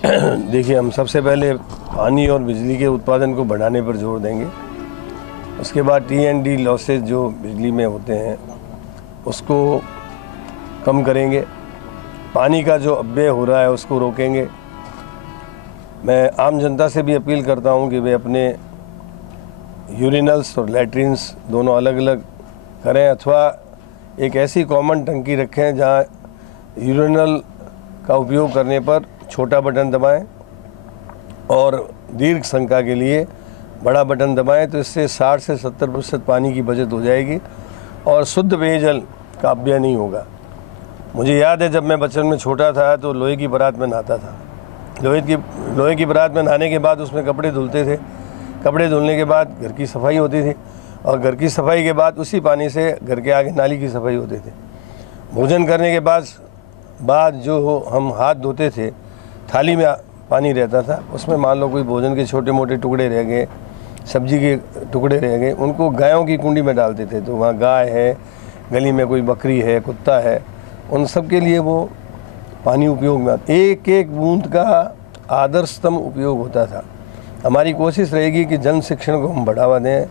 देखिए, हम सबसे पहले पानी और बिजली के उत्पादन को बढ़ाने पर जोर देंगे। उसके बाद T&D लॉसेज जो बिजली में होते हैं उसको कम करेंगे। पानी का जो अपव्यय हो रहा है उसको रोकेंगे। मैं आम जनता से भी अपील करता हूं कि वे अपने यूरिनल्स और लैट्रिन्स दोनों अलग अलग करें, अथवा एक ऐसी कॉमन टंकी रखें जहां यूरिनल का उपयोग करने पर छोटा बटन दबाएं और दीर्घ संख्या के लिए बड़ा बटन दबाएं, तो इससे 60 से 70% पानी की बचत हो जाएगी और शुद्ध पेयजल का अपव्यय नहीं होगा। मुझे याद है, जब मैं बचपन में छोटा था तो लोहे की बरात में नहाता था। लोहे की बरात में नहाने के बाद उसमें कपड़े धुलते थे। कपड़े धुलने के बाद घर की सफाई होती थी और घर की सफाई के बाद उसी पानी से घर के आगे नाली की सफाई होती थी। भोजन करने के बाद जो हम हाथ धोते थे, थाली में पानी रहता था, उसमें मान लो कोई भोजन के छोटे मोटे टुकड़े रह गए, सब्जी के टुकड़े रह गए, उनको गायों की कुंडी में डालते थे। तो वहाँ गाय है, गली में कोई बकरी है, कुत्ता है, उन सब के लिए वो पानी उपयोग में आता। एक एक बूंद का आदर्शतम उपयोग होता था। हमारी कोशिश रहेगी कि जन शिक्षण को हम बढ़ावा दें,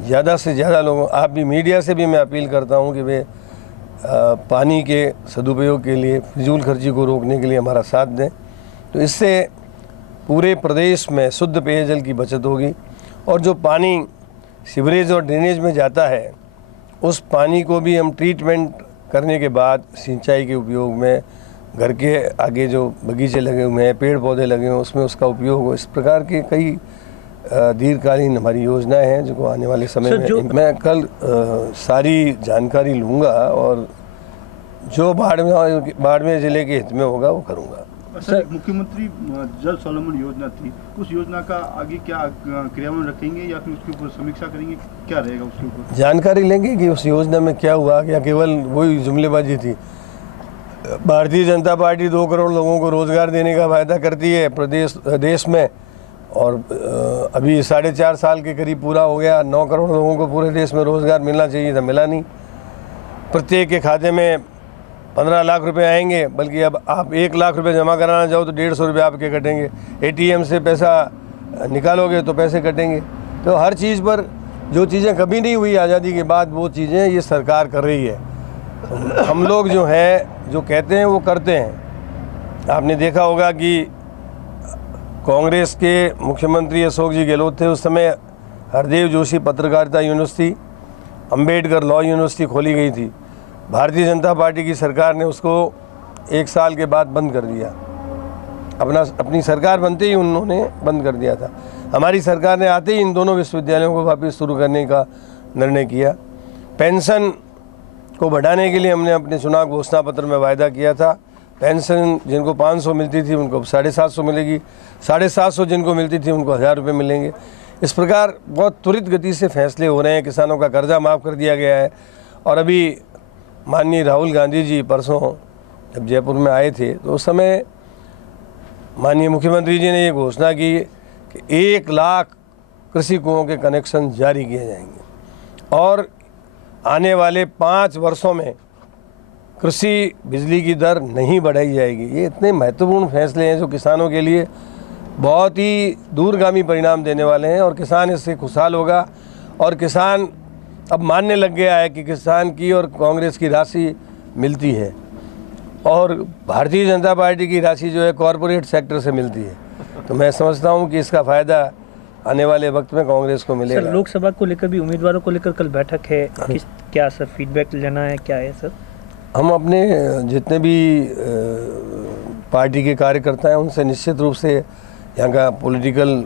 ज़्यादा से ज़्यादा लोगों, आप भी मीडिया से भी मैं अपील करता हूँ कि वे पानी के सदुपयोग के लिए, फिजूल खर्ची को रोकने के लिए हमारा साथ दें। तो इससे पूरे प्रदेश में शुद्ध पेयजल की बचत होगी और जो पानी सीवरेज और ड्रेनेज में जाता है उस पानी को भी हम ट्रीटमेंट करने के बाद सिंचाई के उपयोग में, घर के आगे जो बगीचे लगे हुए हैं, पेड़ पौधे लगे हुए हैं, उसमें उसका उपयोग हो। इस प्रकार के कई दीर्घकालीन हमारी योजनाएं हैं जो आने वाले समय में मैं कल सारी जानकारी लूँगा और जो बाड़मेर जिले के हित में होगा वो करूँगा। सर, मुख्यमंत्री जल स्वावलंबन योजना थी, उस योजना का आगे क्या क्रियान्वयन रखेंगे या फिर उसके ऊपर समीक्षा करेंगे, क्या रहेगा उसके ऊपर? देश लेंगे कि उस योजना में क्या हुआ, क्या केवल वही जुमलेबाजी थी। भारतीय जनता पार्टी 2 करोड़ लोगों को रोजगार देने का वायदा करती है देश में, और अभी 4.5 साल के करीब पूरा हो गया। 9 करोड़ लोगों को पूरे देश में रोजगार मिलना चाहिए था, मिला नहीं। प्रत्येक के खाते में 15 लाख रुपए आएंगे, बल्कि अब आप 1 लाख रुपए जमा कराना चाहो तो 150 रुपये आपके कटेंगे। ATM से पैसा निकालोगे तो पैसे कटेंगे। तो हर चीज़ पर जो चीज़ें कभी नहीं हुई आज़ादी के बाद, वो चीज़ें ये सरकार कर रही है। हम लोग जो हैं, जो कहते हैं वो करते हैं। आपने देखा होगा कि कांग्रेस के मुख्यमंत्री अशोक जी गहलोत थे, उस समय हरदेव जोशी पत्रकारिता यूनिवर्सिटी, अंबेडकर लॉ यूनिवर्सिटी खोली गई थी। भारतीय जनता पार्टी की सरकार ने उसको 1 साल के बाद बंद कर दिया। अपनी सरकार बनते ही उन्होंने बंद कर दिया था। हमारी सरकार ने आते ही इन दोनों विश्वविद्यालयों को वापस शुरू करने का निर्णय किया। पेंशन को बढ़ाने के लिए हमने अपने चुनाव घोषणा पत्र में वायदा किया था। पेंशन जिनको 500 मिलती थी उनको 750 मिलेगी, 750 जिनको मिलती थी उनको 1000 रुपये मिलेंगे। इस प्रकार बहुत त्वरित गति से फैसले हो रहे हैं। किसानों का कर्जा माफ़ कर दिया गया है। और अभी माननीय राहुल गांधी जी परसों जब जयपुर में आए थे तो उस समय माननीय मुख्यमंत्री जी ने ये घोषणा की कि 1 लाख कृषि कुओं के कनेक्शन जारी किए जाएंगे और आने वाले 5 वर्षों में कृषि बिजली की दर नहीं बढ़ाई जाएगी। ये इतने महत्वपूर्ण फैसले हैं जो किसानों के लिए बहुत ही दूरगामी परिणाम देने वाले हैं और किसान इससे खुशहाल होगा। और किसान अब मानने लग गया है कि किसान की और कांग्रेस की राशि मिलती है और भारतीय जनता पार्टी की राशि जो है कॉरपोरेट सेक्टर से मिलती है। तो मैं समझता हूं कि इसका फ़ायदा आने वाले वक्त में कांग्रेस को मिलेगा। सर, लोकसभा को लेकर भी उम्मीदवारों को लेकर कल बैठक है, क्या सर फीडबैक लेना है, क्या है सर? हम अपने जितने भी पार्टी के कार्यकर्ता हैं उनसे निश्चित रूप से यहाँ का पॉलिटिकल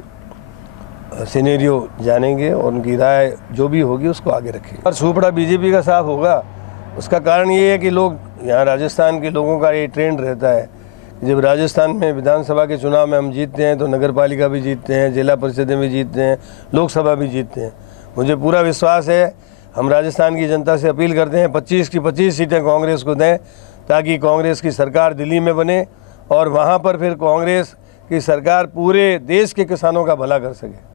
सिनेरियो जानेंगे और उनकी राय जो भी होगी उसको आगे रखेंगे। और सुपड़ा बीजेपी का साफ होगा। उसका कारण ये है कि लोग यहाँ राजस्थान के लोगों का ये ट्रेंड रहता है कि जब राजस्थान में विधानसभा के चुनाव में हम जीतते हैं तो नगर पालिका भी जीतते हैं, जिला परिषदें भी जीतते हैं, लोकसभा भी जीतते हैं। मुझे पूरा विश्वास है, हम राजस्थान की जनता से अपील करते हैं 25 की 25 सीटें कांग्रेस को दें ताकि कांग्रेस की सरकार दिल्ली में बने और वहाँ पर फिर कांग्रेस की सरकार पूरे देश के किसानों का भला कर सके।